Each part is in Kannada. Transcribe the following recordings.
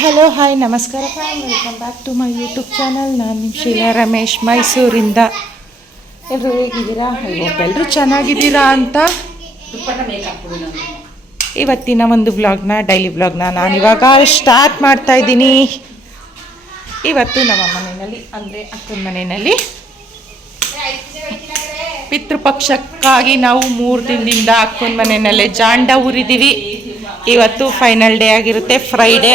ಹಲೋ ಹಾಯ್ ನಮಸ್ಕಾರ. Welcome back to my YouTube channel ನಾನು ನಿಮ್ಮ ಶೀಲಾ ರಮೇಶ್, ಮೈಸೂರಿಂದ. ಎಲ್ಲರೂ ಹೇಗಿದ್ದೀರಾ? ಎಲ್ಲರೂ ಚೆನ್ನಾಗಿದ್ದೀರಾ ಅಂತ? ಇವತ್ತಿನ ಒಂದು ವ್ಲಾಗ್ನ ಡೈಲಿ ವ್ಲಾಗ್ನ ನಾನು ಇವಾಗ ಸ್ಟಾರ್ಟ್ ಮಾಡ್ತಾ ಇದ್ದೀನಿ. ಇವತ್ತು ನಮ್ಮ ಮನೆಯಲ್ಲಿ, ಅಂದರೆ ಅಕ್ಕನ ಮನೆಯಲ್ಲಿ, ಪಿತೃಪಕ್ಷಕ್ಕಾಗಿ ನಾವು ಮೂರು ದಿನದಿಂದ ಅಕ್ಕನ ಮನೆಯಲ್ಲೇ ಜಾಂಡ ಊರಿದ್ದೀವಿ. ಇವತ್ತು ಫೈನಲ್ ಡೇ ಆಗಿರುತ್ತೆ ಫ್ರೈಡೇ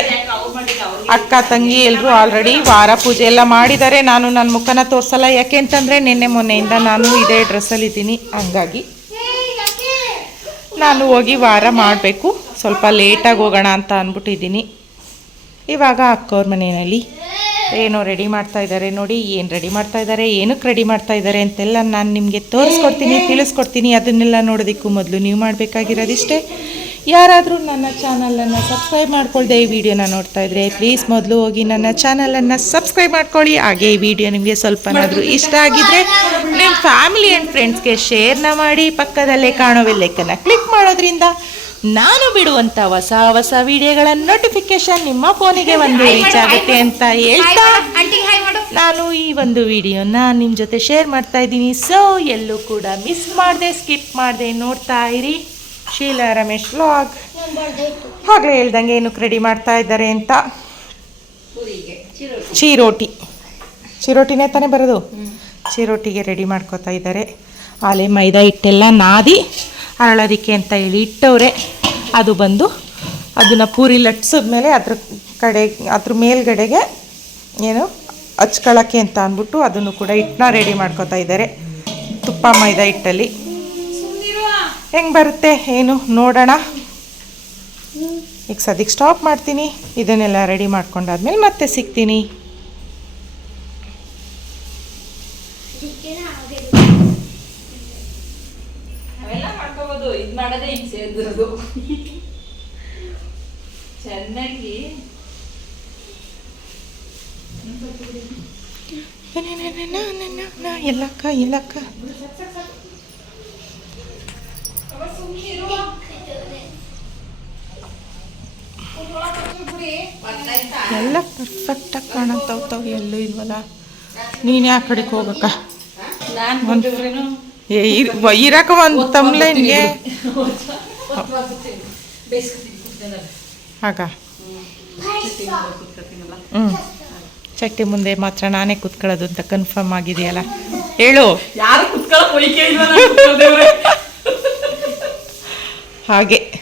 ಅಕ್ಕ, ತಂಗಿ ಎಲ್ಲರೂ ಆಲ್ರೆಡಿ ವಾರ ಪೂಜೆ ಎಲ್ಲ ಮಾಡಿದ್ದಾರೆ. ನಾನು ನನ್ನ ಮುಖನ ತೋರಿಸಲ್ಲ. ಯಾಕೆ ಅಂತಂದರೆ ನಿನ್ನೆ ಮೊನ್ನೆಯಿಂದ ನಾನು ಇದೇ ಡ್ರೆಸ್ಸಲ್ಲಿ ಇದ್ದೀನಿ. ಹಂಗಾಗಿ ನಾನು ಹೋಗಿ ವಾರ ಮಾಡಬೇಕು. ಸ್ವಲ್ಪ ಲೇಟಾಗಿ ಹೋಗೋಣ ಅಂತ ಅಂದ್ಬಿಟ್ಟಿದ್ದೀನಿ. ಇವಾಗ ಅಕ್ಕವ್ರ ಮನೆಯಲ್ಲಿ ಏನೋ ರೆಡಿ ಮಾಡ್ತಾ ಇದ್ದಾರೆ. ನೋಡಿ, ಏನು ರೆಡಿ ಮಾಡ್ತಾ ಇದ್ದಾರೆ, ಏನಕ್ಕೆ ರೆಡಿ ಮಾಡ್ತಾ ಇದ್ದಾರೆ ಅಂತೆಲ್ಲ ನಾನು ನಿಮಗೆ ತೋರಿಸ್ಕೊಡ್ತೀನಿ, ತಿಳಿಸ್ಕೊಡ್ತೀನಿ. ಅದನ್ನೆಲ್ಲ ನೋಡೋದಕ್ಕೂ ಮೊದಲು ನೀವು ಮಾಡಬೇಕಾಗಿರೋದಿಷ್ಟೇ. ಯಾರಾದರೂ ನನ್ನ ಚಾನಲನ್ನು ಸಬ್ಸ್ಕ್ರೈಬ್ ಮಾಡ್ಕೊಳ್ಳದೆ ಈ ವಿಡಿಯೋನ ನೋಡ್ತಾ ಇದ್ರೆ ಪ್ಲೀಸ್ ಮೊದಲು ಹೋಗಿ ನನ್ನ ಚಾನಲನ್ನು ಸಬ್ಸ್ಕ್ರೈಬ್ ಮಾಡ್ಕೊಳ್ಳಿ. ಹಾಗೆ ಈ ವಿಡಿಯೋ ನಿಮಗೆ ಸ್ವಲ್ಪನಾದರೂ ಇಷ್ಟ ಆಗಿದ್ರೆ ನಿಮ್ಮ ಫ್ಯಾಮಿಲಿ ಆ್ಯಂಡ್ ಫ್ರೆಂಡ್ಸ್ಗೆ ಶೇರ್ನ ಮಾಡಿ. ಪಕ್ಕದಲ್ಲೇ ಕಾಣೋ ಲೆಕ್ಕನ ಕ್ಲಿಕ್ ಮಾಡೋದ್ರಿಂದ ನಾನು ಬಿಡುವಂಥ ಹೊಸ ಹೊಸ ವಿಡಿಯೋಗಳ ನೋಟಿಫಿಕೇಶನ್ ನಿಮ್ಮ ಫೋನಿಗೆ ಒಂದು ರೀಚ್ ಆಗುತ್ತೆ ಅಂತ ಹೇಳ್ತಾ ನಾನು ಈ ಒಂದು ವಿಡಿಯೋನ ನಿಮ್ಮ ಜೊತೆ ಶೇರ್ ಮಾಡ್ತಾ ಇದ್ದೀನಿ. ಸೊ ಎಲ್ಲೂ ಕೂಡ ಮಿಸ್ ಮಾಡಿದೆ ಸ್ಕಿಪ್ ಮಾಡಿದೆ ನೋಡ್ತಾ ಇರಿ. ಶೀಲಾ, ರಮೇಶ್ ವ್ಲಾಗ್ ಆಗಲೇ ಹೇಳ್ದಂಗೆ ಏನಕ್ಕೆ ರೆಡಿ ಮಾಡ್ತಾ ಇದ್ದಾರೆ ಅಂತ. ಚಿರೋಟಿ. ಚಿರು ಚೀರೋಟಿ ಚಿರೋಟಿನೇ ತಾನೇ ಬರೋದು? ಚಿರೋಟಿಗೆ ರೆಡಿ ಮಾಡ್ಕೋತಾ ಇದ್ದಾರೆ. ಆಲೆ ಮೈದಾ ಹಿಟ್ಟೆಲ್ಲ ನಾದಿ, ಅರಳೋದಿಕ್ಕೆ ಅಂತ ಹೇಳಿ ಇಟ್ಟವ್ರೆ. ಅದು ಬಂದು ಅದನ್ನು ಪೂರಿ ಲಟ್ಸಿದ್ಮೇಲೆ ಅದ್ರ ಕಡೆ, ಅದ್ರ ಮೇಲ್ಗಡೆಗೆ ಏನು ಹಚ್ಕೊಳ್ಳೋಕ್ಕೆ ಅಂತ ಅಂದ್ಬಿಟ್ಟು ಅದನ್ನು ಕೂಡ ಹಿಟ್ಟನ್ನ ರೆಡಿ ಮಾಡ್ಕೋತಾ ಇದ್ದಾರೆ. ತುಪ್ಪ ಮೈದಾ ಹಿಟ್ಟಲ್ಲಿ. ಹೆಂಗೆ ಬರುತ್ತೆ ಏನು ನೋಡೋಣ. ಈಗ ಸದ್ಯಕ್ಕೆ ಸ್ಟಾಪ್ ಮಾಡ್ತೀನಿ. ಇದನ್ನೆಲ್ಲ ರೆಡಿ ಮಾಡ್ಕೊಂಡಾದ್ಮೇಲೆ ಮತ್ತೆ ಸಿಗ್ತೀನಿ. ಚೆನ್ನಾಗಿ. ಎಲ್ಲಕ್ಕ ಎಲ್ಲಕ್ಕ ಎಲ್ಲ ಪರ್ಫೆಕ್ಟಾಗಿ ಕಾಣಂತಾವ್ ಎಲ್ಲೂ ಇಲ್ವಲ್ಲ? ನೀನು ಯಾಕ ಕಡೆಗೆ ಹೋಗಕ್ಕ ಏ, ಇರ್- ವ- ಇರಕ್ಕ ಒಂದು ತಮ್ಲೈನ್ಗೆ ಆಗ. ಹ್ಞೂ ಚಟ್ಟಿ ಮುಂದೆ ಮಾತ್ರ ನಾನೇ ಕೂತ್ಕೊಳ್ಳೋದು ಅಂತ ಕನ್ಫರ್ಮ್ ಆಗಿದೆಯಲ್ಲ? ಹೇಳು. ಯಾರು ಕುತ್ಕೊಳ್ಳೋ ಹಾಕ್ಕೊಂತಿದ್ದೆ.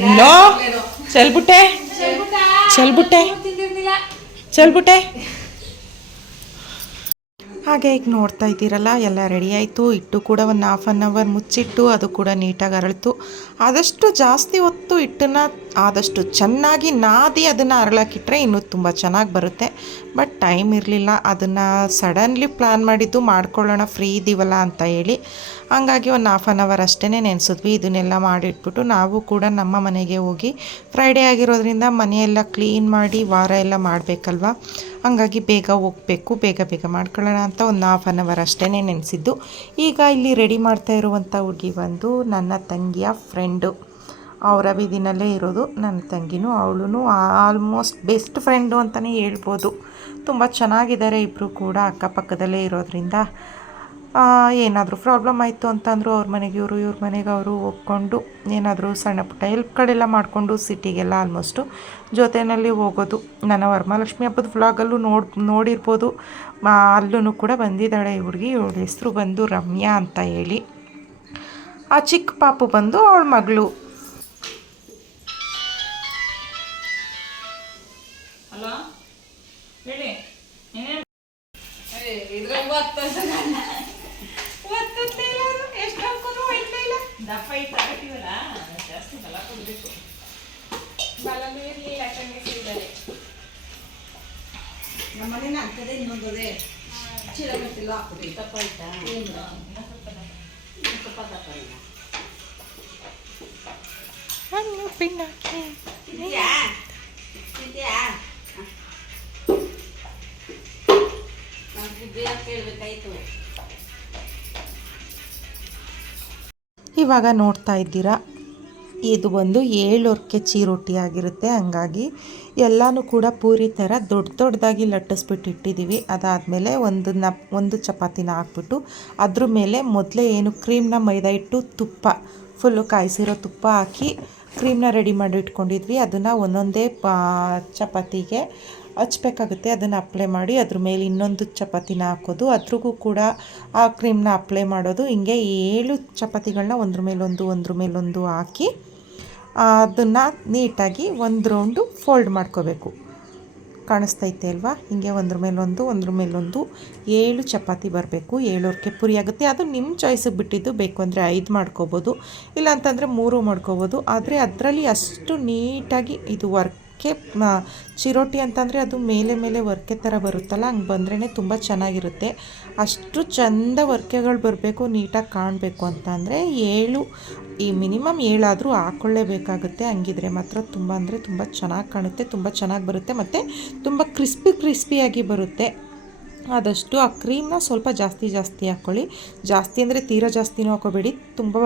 ಇಲ್ಲೋ ಚಲ್ಬಿಟ್ಟೆ? ಚಲ್ಬಿಟ್ಟೆ. ಚಲ್ಬುಟ್ಟೆ? ಹಾಗೆ ಈಗ ನೋಡ್ತಾ ಇದ್ದೀರಲ್ಲ, ಎಲ್ಲ ರೆಡಿ ಆಯಿತು. ಇಟ್ಟು ಕೂಡ ಒಂದು ಹಾಫ್ ಆನ್ ಅವರ್ ಮುಚ್ಚಿಟ್ಟು ಅದು ಕೂಡ ನೀಟಾಗಿ ಅರಳಿತು. ಆದಷ್ಟು ಜಾಸ್ತಿ ಹೊತ್ತು ಹಿಟ್ಟನ್ನು ಆದಷ್ಟು ಚೆನ್ನಾಗಿ ನಾದಿ ಅದನ್ನು ಅರಳಕ್ಕಿಟ್ರೆ ಇನ್ನೂ ತುಂಬ ಚೆನ್ನಾಗಿ ಬರುತ್ತೆ. ಬಟ್ ಟೈಮ್ ಇರಲಿಲ್ಲ. ಅದನ್ನು ಸಡನ್ಲಿ ಪ್ಲ್ಯಾನ್ ಮಾಡಿದ್ದು ಮಾಡ್ಕೊಳ್ಳೋಣ ಫ್ರೀ ಇದ್ದೀವಲ್ಲ ಅಂತ ಹೇಳಿ. ಹಂಗಾಗಿ ಒಂದು ಹಾಫ್ ಆನ್ ಅವರ್ ಅಷ್ಟೇ ನೆನೆಸಿದ್ವಿ. ಇದನ್ನೆಲ್ಲ ಮಾಡಿಟ್ಬಿಟ್ಟು ನಾವು ಕೂಡ ನಮ್ಮ ಮನೆಗೆ ಹೋಗಿ ಫ್ರೈಡೇ ಆಗಿರೋದ್ರಿಂದ ಮನೆಯೆಲ್ಲ ಕ್ಲೀನ್ ಮಾಡಿ ವಾರ ಎಲ್ಲ ಮಾಡಬೇಕಲ್ವ? ಹಂಗಾಗಿ ಬೇಗ ಹೋಗಬೇಕು, ಬೇಗ ಬೇಗ ಮಾಡ್ಕೊಳ್ಳೋಣ ಅಂತ ಒಂದು ಹಾಫ್ ಆನ್ ಅವರ್ ಅಷ್ಟೇ ನೆನೆಸಿದ್ದು. ಈಗ ಇಲ್ಲಿ ರೆಡಿ ಮಾಡ್ತಾ ಇರುವಂಥ ಹುಡುಗಿ ಬಂದು ನನ್ನ ತಂಗಿಯ ಫ್ರೆಂಡು ಅವರ ಬೀದಿನಲ್ಲೇ ಇರೋದು ನನ್ನ ತಂಗಿನೂ ಅವಳು ಆಲ್ಮೋಸ್ಟ್ ಬೆಸ್ಟ್ ಫ್ರೆಂಡು ಅಂತಲೇ ಹೇಳ್ಬೋದು. ತುಂಬ ಚೆನ್ನಾಗಿದ್ದಾರೆ ಇಬ್ಬರು ಕೂಡ ಅಕ್ಕಪಕ್ಕದಲ್ಲೇ ಇರೋದ್ರಿಂದ. ಏನಾದರೂ ಪ್ರಾಬ್ಲಮ್ ಆಯಿತು ಅಂತಂದ್ರು ಅವ್ರ ಮನೆಗೆ ಇವರು ಇವ್ರ ಮನೆಗೆ ಅವರು ಹೋಗ್ಕೊಂಡು ಏನಾದರೂ ಸಣ್ಣ ಪುಟ್ಟ ಹೆಲ್ಪ್ಗಳೆಲ್ಲ ಮಾಡಿಕೊಂಡು ಸಿಟಿಗೆಲ್ಲ ಆಲ್ಮೋಸ್ಟು ಜೊತೆಯಲ್ಲಿ ಹೋಗೋದು. ನನ್ನ ವರಮಹಾಲಕ್ಷ್ಮಿ ಹಬ್ಬದ ವ್ಲಾಗಲ್ಲೂ ನೋಡ್ ನೋಡಿರ್ಬೋದು. ಅಲ್ಲೂ ಕೂಡ ಬಂದಿದ್ದಾಳೆ ಈ ಹುಡುಗಿ. ಇವಳ ಹೆಸರು ಬಂದು ರಮ್ಯಾ ಅಂತ ಹೇಳಿ. ಆ ಚಿಕ್ಕ ಪಾಪು ಬಂದು ಅವಳ ಮಗಳು. ಹಲೋ? ಹೇಳಿ ದಪ್ಪ ಇಟ್ಟು ಹಾಕಿವಲ್ಲ ಜಾಸ್ತಿ ಬಲ ಕೊಡಬೇಕು. ನಮ್ಮ ಮನೇನ ಅಂತದೇ ಇನ್ನೊಂದದೇ. ಚೀಲ ಗೊತ್ತಿಲ್ಲ ಹಾಕ್ಬಿಡಿ. ದಪ್ಪ ಆಯ್ತಾ? ಸ್ವಲ್ಪ ದಪ್ಪ ಇಲ್ಲ. ಹಣ್ಣು ಪಿಣ್ಣಾಕಿ ಇದೆಯಾ ಇದೆಯಾ ನಾನು ಕೇಳಬೇಕಾಯ್ತು. ಇವಾಗ ನೋಡ್ತಾ ಇದ್ದೀರಾ? ಇದು ಒಂದು ಏಳೊರ್ಕೆ ರೊಟ್ಟಿ ಆಗಿರುತ್ತೆ. ಹಂಗಾಗಿ ಎಲ್ಲನೂ ಕೂಡ ಪೂರಿ ಥರ ದೊಡ್ಡ ದೊಡ್ಡದಾಗಿ ಲಟ್ಟಿಸ್ಬಿಟ್ಟು ಇಟ್ಟಿದ್ದೀವಿ. ಅದಾದಮೇಲೆ ಒಂದು ನ ಒಂದು ಚಪಾತಿನ ಹಾಕ್ಬಿಟ್ಟು ಅದ್ರ ಮೇಲೆ ಮೊದಲೇ ಏನು ಕ್ರೀಮ್ನ ಮೈದಾ ಇಟ್ಟು ತುಪ್ಪ, ಫುಲ್ಲು ಕಾಯಿಸಿರೋ ತುಪ್ಪ ಹಾಕಿ ಕ್ರೀಮ್ನ ರೆಡಿ ಮಾಡಿ ಇಟ್ಕೊಂಡಿದ್ವಿ. ಅದನ್ನು ಒಂದೊಂದೇ ಚಪಾತಿಗೆ ಹಚ್ಬೇಕಾಗುತ್ತೆ. ಅದನ್ನು ಅಪ್ಲೈ ಮಾಡಿ ಅದ್ರ ಮೇಲೆ ಇನ್ನೊಂದು ಚಪಾತಿನ ಹಾಕೋದು. ಅದ್ರಿಗೂ ಕೂಡ ಆ ಕ್ರೀಮ್ನ ಅಪ್ಲೈ ಮಾಡೋದು. ಹಿಂಗೆ ಏಳು ಚಪಾತಿಗಳನ್ನ ಒಂದ್ರ ಮೇಲೊಂದು ಒಂದ್ರ ಮೇಲೊಂದು ಹಾಕಿ ಅದನ್ನು ನೀಟಾಗಿ ಒಂದು ರೌಂಡು ಫೋಲ್ಡ್ ಮಾಡ್ಕೋಬೇಕು. ಕಾಣಿಸ್ತೈತೆ ಅಲ್ವಾ? ಹಿಂಗೆ ಒಂದ್ರ ಮೇಲೊಂದು ಒಂದ್ರ ಮೇಲೊಂದು ಏಳು ಚಪಾತಿ ಬರಬೇಕು. ಏಳೋರ್ಕೆ ಪುರಿ ಆಗುತ್ತೆ. ಅದು ನಿಮ್ಮ ಚಾಯ್ಸಿಗೆ ಬಿಟ್ಟಿದ್ದು ಬೇಕು ಅಂದರೆ ಐದು ಮಾಡ್ಕೋಬೋದು. ಇಲ್ಲಾಂತಂದರೆ ಮೂರು ಮಾಡ್ಕೋಬೋದು. ಆದರೆ ಅದರಲ್ಲಿ ಅಷ್ಟು ನೀಟಾಗಿ ಇದು ವರ್ಕೆ ಚಿರೋಟಿ ಅಂತಂದರೆ ಅದು ಮೇಲೆ ಮೇಲೆ ವರ್ಕೆ ಥರ ಬರುತ್ತಲ್ಲ, ಹಂಗೆ ಬಂದ್ರೇ ತುಂಬ ಚೆನ್ನಾಗಿರುತ್ತೆ. ಅಷ್ಟು ಚಂದ ವರ್ಕೆಗಳು ಬರಬೇಕು, ನೀಟಾಗಿ ಕಾಣಬೇಕು ಅಂತ ಅಂದರೆ ಏಳು, ಈ ಮಿನಿಮಮ್ ಏಳಾದರೂ ಹಾಕ್ಕೊಳ್ಳೇಬೇಕಾಗುತ್ತೆ ಹಂಗಿದ್ರೆ ಮಾತ್ರ ತುಂಬ ಅಂದರೆ ತುಂಬ ಚೆನ್ನಾಗಿ ಕಾಣುತ್ತೆ, ತುಂಬ ಚೆನ್ನಾಗಿ ಬರುತ್ತೆ ಮತ್ತು ತುಂಬ ಕ್ರಿಸ್ಪಿ ಕ್ರಿಸ್ಪಿಯಾಗಿ ಬರುತ್ತೆ. ಆದಷ್ಟು ಆ ಕ್ರೀಮ್ನ ಸ್ವಲ್ಪ ಜಾಸ್ತಿ ಜಾಸ್ತಿ ಹಾಕ್ಕೊಳ್ಳಿ ಜಾಸ್ತಿ ಅಂದರೆ ತೀರಾ ಜಾಸ್ತಿನೂ ಹಾಕೋಬೇಡಿ. ತುಂಬ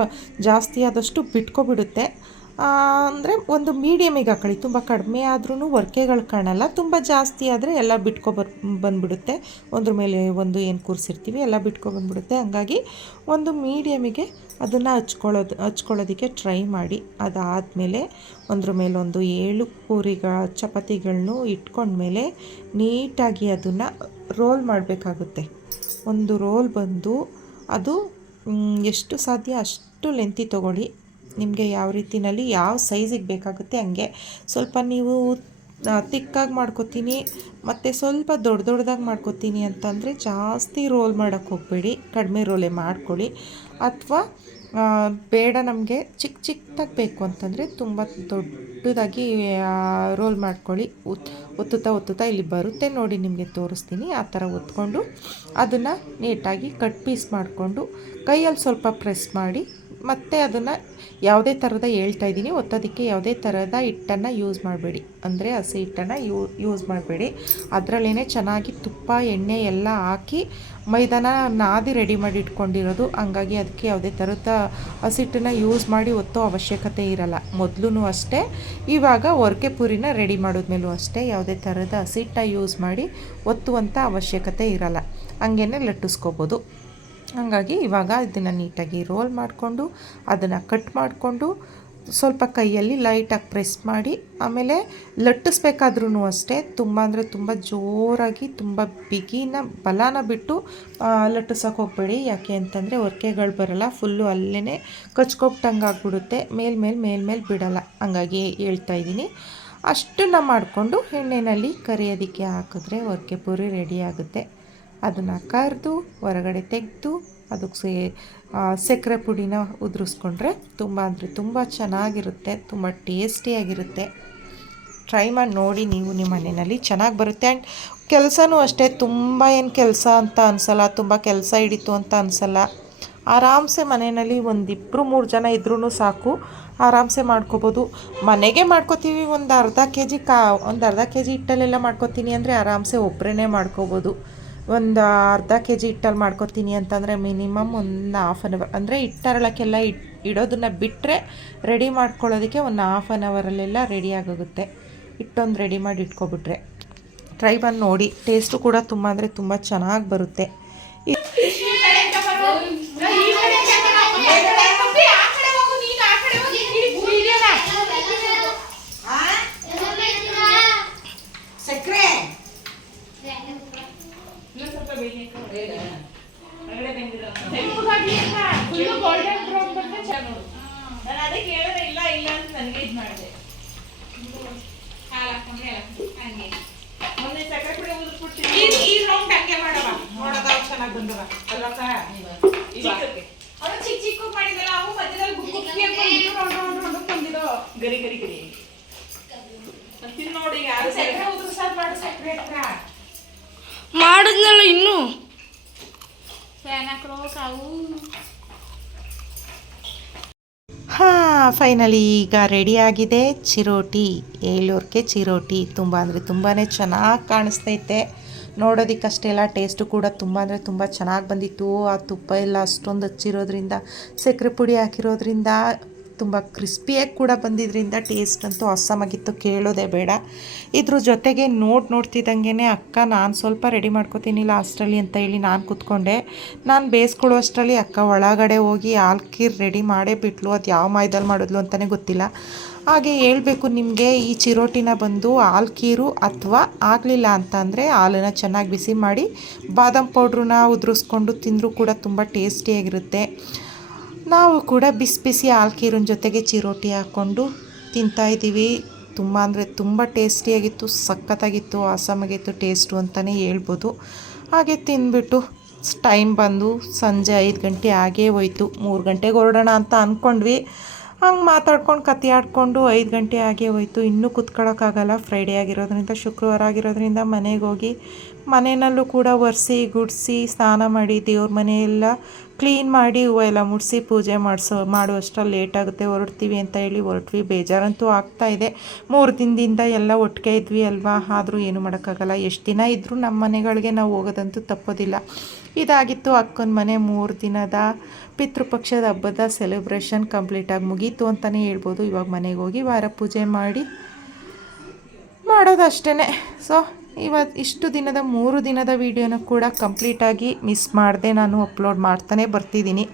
ಜಾಸ್ತಿ ಆದಷ್ಟು ಬಿಟ್ಕೊಬಿಡುತ್ತೆ. ಅಂದರೆ ಒಂದು ಮೀಡಿಯಮಿಗೆ ಹಾಕೊಳ್ಳಿ. ತುಂಬ ಕಡಿಮೆ ಆದ್ರೂ ವರ್ಕೆಗಳು ಕಾಣಲ್ಲ. ತುಂಬ ಜಾಸ್ತಿ ಆದರೆ ಎಲ್ಲ ಬಿಟ್ಕೊ ಬರ್, ಬಂದುಬಿಡುತ್ತೆ. ಒಂದ್ರ ಮೇಲೆ ಒಂದು ಏನು ಕೂರಿಸಿರ್ತೀವಿ ಎಲ್ಲ ಬಿಟ್ಕೊ ಬಂದುಬಿಡುತ್ತೆ. ಹಂಗಾಗಿ ಒಂದು ಮೀಡಿಯಮಿಗೆ ಅದನ್ನು ಹಚ್ಕೊಳ್ಳೋದು, ಹಚ್ಕೊಳ್ಳೋದಕ್ಕೆ ಟ್ರೈ ಮಾಡಿ. ಅದಾದಮೇಲೆ ಒಂದ್ರ ಮೇಲೊಂದು ಏಳು ಪೂರಿಗ ಚಪಾತಿಗಳನ್ನೂ ಇಟ್ಕೊಂಡ್ಮೇಲೆ ನೀಟಾಗಿ ಅದನ್ನು ರೋಲ್ ಮಾಡಬೇಕಾಗುತ್ತೆ. ಒಂದು ರೋಲ್ ಬಂದು ಅದು ಎಷ್ಟು ಸಾಧ್ಯ ಅಷ್ಟು ಲೆಂತಿ ತೊಗೊಳ್ಳಿ. ನಿಮಗೆ ಯಾವ ರೀತಿಯಲ್ಲಿ ಯಾವ ಸೈಜಿಗೆ ಬೇಕಾಗುತ್ತೆ ಹಂಗೆ. ಸ್ವಲ್ಪ ನೀವು ತಿಕ್ಕಾಗಿ ಮಾಡ್ಕೊತೀನಿ, ಮತ್ತು ಸ್ವಲ್ಪ ದೊಡ್ಡ ದೊಡ್ಡದಾಗಿ ಮಾಡ್ಕೊತೀನಿ ಅಂತಂದರೆ ಜಾಸ್ತಿ ರೋಲ್ ಮಾಡೋಕ್ಕೆ ಹೋಗಬೇಡಿ. ಕಡಿಮೆ ರೋಲೇ ಮಾಡ್ಕೊಳ್ಳಿ. ಅಥವಾ ಬೇಡ ನಮಗೆ ಚಿಕ್ಕ ಚಿಕ್ಕದಾಗಿ ಬೇಕು ಅಂತಂದರೆ ತುಂಬ ದೊಡ್ಡದಾಗಿ ರೋಲ್ ಮಾಡ್ಕೊಳ್ಳಿ. ಒತ್ತುತ್ತಾ ಒತ್ತುತ್ತಾ ಇಲ್ಲಿ ಬರುತ್ತೆ. ನೋಡಿ ನಿಮಗೆ ತೋರಿಸ್ತೀನಿ. ಆ ಥರ ಒತ್ಕೊಂಡು ಅದನ್ನು ನೀಟಾಗಿ ಕಟ್ ಪೀಸ್ ಮಾಡಿಕೊಂಡು ಕೈಯಲ್ಲಿ ಸ್ವಲ್ಪ ಪ್ರೆಸ್ ಮಾಡಿ ಮತ್ತು ಅದನ್ನು ಯಾವುದೇ ಥರದ ಹೇಳ್ತಾ ಇದ್ದೀನಿ. ಒತ್ತೋದಕ್ಕೆ ಯಾವುದೇ ಥರದ ಹಿಟ್ಟನ್ನು ಯೂಸ್ ಮಾಡಬೇಡಿ. ಅಂದರೆ ಹಸಿ ಹಿಟ್ಟನ್ನು ಯೂ ಯೂಸ್ ಮಾಡಬೇಡಿ. ಅದರಲ್ಲೇ ಚೆನ್ನಾಗಿ ತುಪ್ಪ, ಎಣ್ಣೆ ಎಲ್ಲ ಹಾಕಿ ಮೈದಾನ ನಾದಿ ರೆಡಿ ಮಾಡಿ ಇಟ್ಕೊಂಡಿರೋದು. ಹಂಗಾಗಿ ಅದಕ್ಕೆ ಯಾವುದೇ ಥರದ ಹಸಿಟ್ಟನ್ನು ಯೂಸ್ ಮಾಡಿ ಒತ್ತೋ ಅವಶ್ಯಕತೆ ಇರಲ್ಲ. ಮೊದಲು ಅಷ್ಟೇ. ಇವಾಗ ಹೊರಕೆ ಪೂರಿನ ರೆಡಿ ಮಾಡಿದ್ಮೇಲೂ ಅಷ್ಟೇ. ಯಾವುದೇ ಥರದ ಹಸಿಟ್ಟ ಯೂಸ್ ಮಾಡಿ ಒತ್ತುವಂಥ ಅವಶ್ಯಕತೆ ಇರಲ್ಲ. ಹಂಗೇ ಲಟ್ಟಿಸ್ಕೋಬೋದು. ಹಾಗಾಗಿ ಇವಾಗ ಇದನ್ನು ನೀಟಾಗಿ ರೋಲ್ ಮಾಡಿಕೊಂಡು, ಅದನ್ನು ಕಟ್ ಮಾಡಿಕೊಂಡು, ಸ್ವಲ್ಪ ಕೈಯಲ್ಲಿ ಲೈಟಾಗಿ ಪ್ರೆಸ್ ಮಾಡಿ, ಆಮೇಲೆ ಲಟ್ಟಿಸ್ಬೇಕಾದ್ರೂ ಅಷ್ಟೇ, ತುಂಬ ಅಂದರೆ ತುಂಬ ಜೋರಾಗಿ, ತುಂಬ ಬಿಗಿನ ಬಲಾನ ಬಿಟ್ಟು ಲಟ್ಟಿಸೋಕೆ ಹೋಗಬೇಡಿ. ಯಾಕೆ ಅಂತಂದರೆ ಒರ್ಕೆಗಳು ಬರಲ್ಲ, ಫುಲ್ಲು ಅಲ್ಲೇ ಕಚ್ಕೊಬಿಟ್ಟಂಗೆ ಆಗ್ಬಿಡುತ್ತೆ. ಮೇಲ್ಮೇಲ್ ಮೇಲ್ಮೇಲೆ ಬಿಡಲ್ಲ. ಹಂಗಾಗಿ ಹೇಳ್ತಾ ಇದ್ದೀನಿ. ಅಷ್ಟನ್ನು ಮಾಡಿಕೊಂಡು ಎಣ್ಣೆಯಲ್ಲಿ ಕರಿಯೋದಕ್ಕೆ ಹಾಕಿದ್ರೆ ಒರ್ಕೆ ಪೂರಿ ರೆಡಿ ಆಗುತ್ತೆ. ಅದನ್ನು ಕರೆದು, ಹೊರಗಡೆ ತೆಗೆದು, ಅದಕ್ಕೆ ಸೇ ಸಕ್ಕರೆ ಪುಡಿನ ಉದುರಿಸ್ಕೊಂಡ್ರೆ ತುಂಬ ಅಂದರೆ ತುಂಬ ಚೆನ್ನಾಗಿರುತ್ತೆ, ತುಂಬ ಟೇಸ್ಟಿಯಾಗಿರುತ್ತೆ ಟ್ರೈ ಮಾಡಿ ನೋಡಿ ನೀವು ನಿಮ್ಮ ಮನೆಯಲ್ಲಿ ಚೆನ್ನಾಗಿ ಬರುತ್ತೆ. ಆ್ಯಂಡ್ ಕೆಲಸನೂ ಅಷ್ಟೇ, ತುಂಬ ಏನು ಕೆಲಸ ಅಂತ ಅನಿಸಲ್ಲ, ತುಂಬ ಕೆಲಸ ಹಿಡಿತು ಅಂತ ಅನಿಸಲ್ಲ. ಆರಾಮ್ಸೆ ಮನೆಯಲ್ಲಿ ಒಂದಿಬ್ಬರು ಮೂರು ಜನ ಇದ್ರೂ ಸಾಕು. ಆರಾಮ್ಸೆ ಮಾಡ್ಕೋಬೋದು. ಮನೆಗೆ ಮಾಡ್ಕೋತೀವಿ ಒಂದು ಅರ್ಧ ಕೆ ಜಿ ಕಾ, ಒಂದು ಅರ್ಧ ಕೆ ಜಿ ಹಿಟ್ಟಲ್ಲೆಲ್ಲ ಮಾಡ್ಕೋತೀನಿ ಅಂದರೆ ಆರಾಮ್ಸೆ ಒಬ್ಬರೇ ಮಾಡ್ಕೋಬೋದು. ಒಂದು ಅರ್ಧ ಕೆ ಜಿ ಹಿಟ್ಟಲ್ಲಿ ಮಾಡ್ಕೊತೀನಿ ಅಂತಂದರೆ ಮಿನಿಮಮ್ ಒಂದು ಹಾಫ್ ಆನ್ ಅವರ್ ಅಂದರೆ ಹಿಟ್ಟರಳಕ್ಕೆಲ್ಲ ಇಟ್ ಇಡೋದನ್ನು ಬಿಟ್ಟರೆ ರೆಡಿ ಮಾಡ್ಕೊಳ್ಳೋದಕ್ಕೆ ಒಂದು ಹಾಫ್ ಆನ್ ಅವರಲ್ಲೆಲ್ಲ ರೆಡಿ ಆಗೋಗುತ್ತೆ. ಹಿಟ್ಟೊಂದು ರೆಡಿ ಮಾಡಿ ಇಟ್ಕೊಬಿಟ್ರೆ. ಟ್ರೈ ಬಂದು ನೋಡಿ. ಟೇಸ್ಟು ಕೂಡ ತುಂಬ ಅಂದರೆ ತುಂಬ ಚೆನ್ನಾಗಿ ಬರುತ್ತೆ. ನಾನು ಅದಕ್ಕೆ ಹೇಳಿದ್ರೆ ಇಲ್ಲ ಇಲ್ಲ ಅಂತ ನನಗೆ ಇದು ಮಾಡಿದೆ. ಹಾಲು ಹಾಕೊಂಡ್ರೆ ಹಂಗೆ. ಮೊನ್ನೆ ಸಕ್ಕರೆ ಪುಡಿ ಈ ಈ ರೌಂಡ್ ಹಂಗೆ ಮಾಡವ ನೋಡೋದ ಚೆನ್ನಾಗಿ ಬಂದವ ಚಿಕ್ಕ ಚಿಕ್ಕ ಮಾಡಿದಲ್ಲ ಅವು ಮಧ್ಯದಲ್ಲಿ ಹಾಕ್ಕೊಂಡು ರೌಂಡ್ ರೌಂಡ್ ರೌಂಡ್ ಬಂದಿರೋ. ಗರಿ ಗರಿ ಗರಿ. ಮತ್ತೆ ನೋಡಿ ಈಗ ಯಾರು ಸಕ್ಕರೆ ಉದುರ್ಸೋದು ಮಾಡು ಸಕ್ಕರೆ ಹತ್ರ. ಮಾಡಿದ್ನಲ್ಲ ಇನ್ನು. ಫ್ಯಾನ್ ಹಾಕ್ರೋ ಕಾವು. ಹಾಂ ಫೈನಲಿ ಈಗ ರೆಡಿಯಾಗಿದೆ ಚಿರೋಟಿ ಏಳೂರ್ಕೆ ಚಿರೋಟಿ ತುಂಬ ಅಂದರೆ ತುಂಬಾ ಚೆನ್ನಾಗಿ ಕಾಣಿಸ್ತೈತೆ. ನೋಡೋದಕ್ಕಷ್ಟೇ ಎಲ್ಲ ಟೇಸ್ಟು ಕೂಡ ತುಂಬ ಅಂದರೆ ತುಂಬ ಚೆನ್ನಾಗಿ ಬಂದಿತ್ತು. ಆ ತುಪ್ಪ ಎಲ್ಲ ಅಷ್ಟೊಂದು ಹಚ್ಚಿರೋದ್ರಿಂದ ಸಕ್ಕರೆ ಪುಡಿ ಹಾಕಿರೋದ್ರಿಂದ ತುಂಬ ಕ್ರಿಸ್ಪಿಯಾಗಿ ಕೂಡ ಬಂದಿದ್ದರಿಂದ ಟೇಸ್ಟ್ ಅಂತೂ ಅಸ್ಸಾಮಾಗಿತ್ತು ಕೇಳೋದೇ ಬೇಡ. ಇದ್ರ ಜೊತೆಗೆ ನೋಡಿ ನೋಡ್ತಿದ್ದಂಗೆ ಅಕ್ಕ, ನಾನು ಸ್ವಲ್ಪ ರೆಡಿ ಮಾಡ್ಕೋತೀನಿ ಲಾಸ್ಟಲ್ಲಿ ಅಂತ ಹೇಳಿ ನಾನು ಕೂತ್ಕೊಂಡೆ. ನಾನು ಬೇಯಿಸ್ಕೊಳ್ಳೋಷ್ಟರಲ್ಲಿ ಅಕ್ಕ ಒಳಗಡೆ ಹೋಗಿ ಹಾಲ್ಕೀರ್ ರೆಡಿ ಮಾಡೇ ಬಿಟ್ಲು. ಅದು ಯಾವ ಮೈದಲ್ಲಿ ಮಾಡಿದ್ಲು ಅಂತಲೇ ಗೊತ್ತಿಲ್ಲ. ಹಾಗೆ ಹೇಳಬೇಕು ನಿಮಗೆ, ಈ ಚಿರೋಟಿನ ಬಂದು ಹಾಲ್ಕೀರು ಅಥವಾ ಆಗಲಿಲ್ಲ ಅಂತ ಅಂದರೆ ಹಾಲನ್ನು ಚೆನ್ನಾಗಿ ಬಿಸಿ ಮಾಡಿ, ಬಾದಾಮ್ ಪೌಡ್ರನ್ನ ಉದುರಿಸ್ಕೊಂಡು ತಿಂದರೂ ಕೂಡ ತುಂಬ ಟೇಸ್ಟಿಯಾಗಿರುತ್ತೆ ನಾವು ಕೂಡ ಬಿಸಿ ಬಿಸಿ ಹಾಲ್ಕೀರಿನ ಜೊತೆಗೆ ಚಿರೋಟಿ ಹಾಕ್ಕೊಂಡು ತಿಂತಾಯಿದ್ದೀವಿ ತುಂಬ ಅಂದರೆ ತುಂಬ ಟೇಸ್ಟಿಯಾಗಿತ್ತು, ಸಖತ್ತಾಗಿತ್ತು, ಆಸಾಮಾಗಿತ್ತು, ಟೇಸ್ಟು ಅಂತಲೇ ಹೇಳ್ಬೋದು. ಹಾಗೆ ತಿಂದ್ಬಿಟ್ಟು ಟೈಮ್ ಬಂದು ಸಂಜೆ ಐದು ಗಂಟೆ ಆಗೇ ಹೋಯ್ತು. ಮೂರು ಗಂಟೆಗೆ ಹೊರಡೋಣ ಅಂತ ಅಂದ್ಕೊಂಡ್ವಿ ಹಂಗೆ ಮಾತಾಡ್ಕೊಂಡು ಕತೆ ಆಡ್ಕೊಂಡು ಐದು ಗಂಟೆ ಆಗೇ ಹೋಯ್ತು. ಇನ್ನೂ ಕುತ್ಕೊಳ್ಳೋಕ್ಕಾಗಲ್ಲ ಫ್ರೈಡೇ ಆಗಿರೋದ್ರಿಂದ, ಶುಕ್ರವಾರ ಆಗಿರೋದ್ರಿಂದ ಮನೆಗೆ ಹೋಗಿ ಮನೆಯಲ್ಲೂ ಕೂಡ ಒರೆಸಿ, ಗುಡಿಸಿ, ಸ್ನಾನ ಮಾಡಿ, ದೇವ್ರ ಮನೆಯೆಲ್ಲ ಕ್ಲೀನ್ ಮಾಡಿ, ಹೂವು ಎಲ್ಲ ಮುಡಿಸಿ ಪೂಜೆ ಮಾಡಿಸೋ ಮಾಡುವಷ್ಟರಲ್ಲಿ ಲೇಟ್ ಆಗುತ್ತೆ. ಹೊರಡ್ತೀವಿ ಅಂತ ಹೇಳಿ ಹೊರಟ್ವಿ. ಬೇಜಾರಂತೂ ಆಗ್ತಾ ಇದೆ. ಮೂರು ದಿನದಿಂದ ಎಲ್ಲ ಒಟ್ಟಿಗೆ ಇದ್ವಿ ಅಲ್ವಾ? ಆದರೂ ಏನು ಮಾಡೋಕ್ಕಾಗಲ್ಲ. ಎಷ್ಟು ದಿನ ಇದ್ದರೂ ನಮ್ಮ ಮನೆಗಳಿಗೆ ನಾವು ಹೋಗೋದಂತೂ ತಪ್ಪೋದಿಲ್ಲ. ಇದಾಗಿತ್ತು ಅಕ್ಕನ ಮನೆ. ಮೂರು ದಿನದ ಪಿತೃಪಕ್ಷದ ಹಬ್ಬದ ಸೆಲೆಬ್ರೇಷನ್ ಕಂಪ್ಲೀಟಾಗಿ ಮುಗೀತು ಅಂತಲೇ ಹೇಳ್ಬೋದು. ಇವಾಗ ಮನೆಗೆ ಹೋಗಿ ವಾರ ಪೂಜೆ ಮಾಡಿ ಮಾಡೋದಷ್ಟೇ ಸೊ ಇವತ್ತು ಇಷ್ಟು ದಿನದ ಮೂರು ದಿನದ ವೀಡಿಯೋನ ಕೂಡ ಕಂಪ್ಲೀಟಾಗಿ ಮಿಸ್ ಮಾಡದೆ ನಾನು ಅಪ್ಲೋಡ್ ಮಾಡ್ತಾನೆ ಬರ್ತಿದ್ದೀನಿ.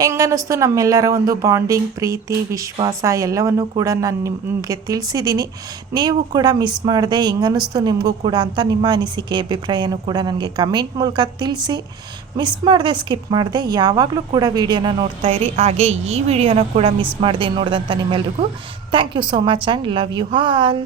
ಹೆಂಗನ್ನಿಸ್ತು ನಮ್ಮೆಲ್ಲರ ಒಂದು ಬಾಂಡಿಂಗ್, ಪ್ರೀತಿ, ವಿಶ್ವಾಸ ಎಲ್ಲವನ್ನು ಕೂಡ ನಾನು ನಿಮಗೆ ತಿಳಿಸಿದ್ದೀನಿ. ನೀವು ಕೂಡ ಮಿಸ್ ಮಾಡಿದೆ ಹೆಂಗನ್ನಿಸ್ತು ನಿಮಗೂ ಕೂಡ ಅಂತ ನಿಮ್ಮ ಅನಿಸಿಕೆ, ಅಭಿಪ್ರಾಯನೂ ಕೂಡ ನನಗೆ ಕಮೆಂಟ್ ಮೂಲಕ ತಿಳಿಸಿ. ಮಿಸ್ ಮಾಡದೆ, ಸ್ಕಿಪ್ ಮಾಡಿದೆ, ಯಾವಾಗಲೂ ಕೂಡ ವೀಡಿಯೋನ ನೋಡ್ತಾ ಇರಿ. ಹಾಗೆ ಈ ವಿಡಿಯೋನ ಕೂಡ ಮಿಸ್ ಮಾಡದೆ ನೋಡಿದಂಥ ನಿಮ್ಮೆಲ್ರಿಗೂ thank you so much and love you all.